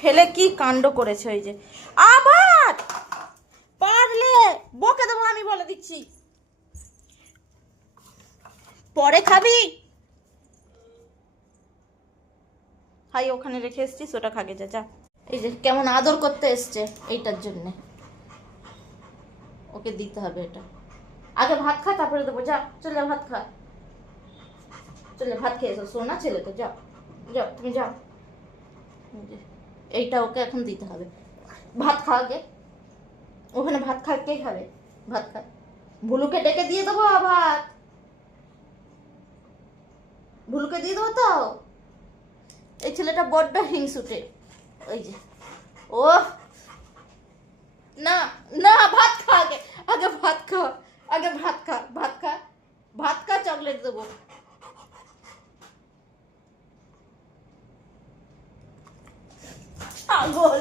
ফেলে কি কাণ্ড করেছে ওই যে। আবার পারলে বকে দেবো আমি, বলে দিচ্ছি। পরে খাবি, হাই ওখানে রেখে এসছিস, ওটা খাগে যা যা। এই যে কেমন আদর করতে এসছে, এইটার জন্যে ওকে দিতে হবে এটা। আগে ভাত খা, তারপরে দেবো। যা, চলে ভাত খা, চলে ভাত খেয়ে এসো, সোনা ছেলে তো, যাও যাও তুমি যাও। এইটা ওকে এখন দিতে হবে। ভাত খা আগে, ওখানে ভাত খা, কে খাবে ভাত খা। ভুলুকে ডেকে দিয়ে দেবো আবার, ভুলুকে দিয়ে দেবো তো। এই ছেলেটা বড্ড হিংসুটে, ওই যে। ও না না, ভাত খা আগে, আগে ভাত খা, আগে ভাত খা, ভাত খা, ভাত খা, চকলেট দেবো। পাগল।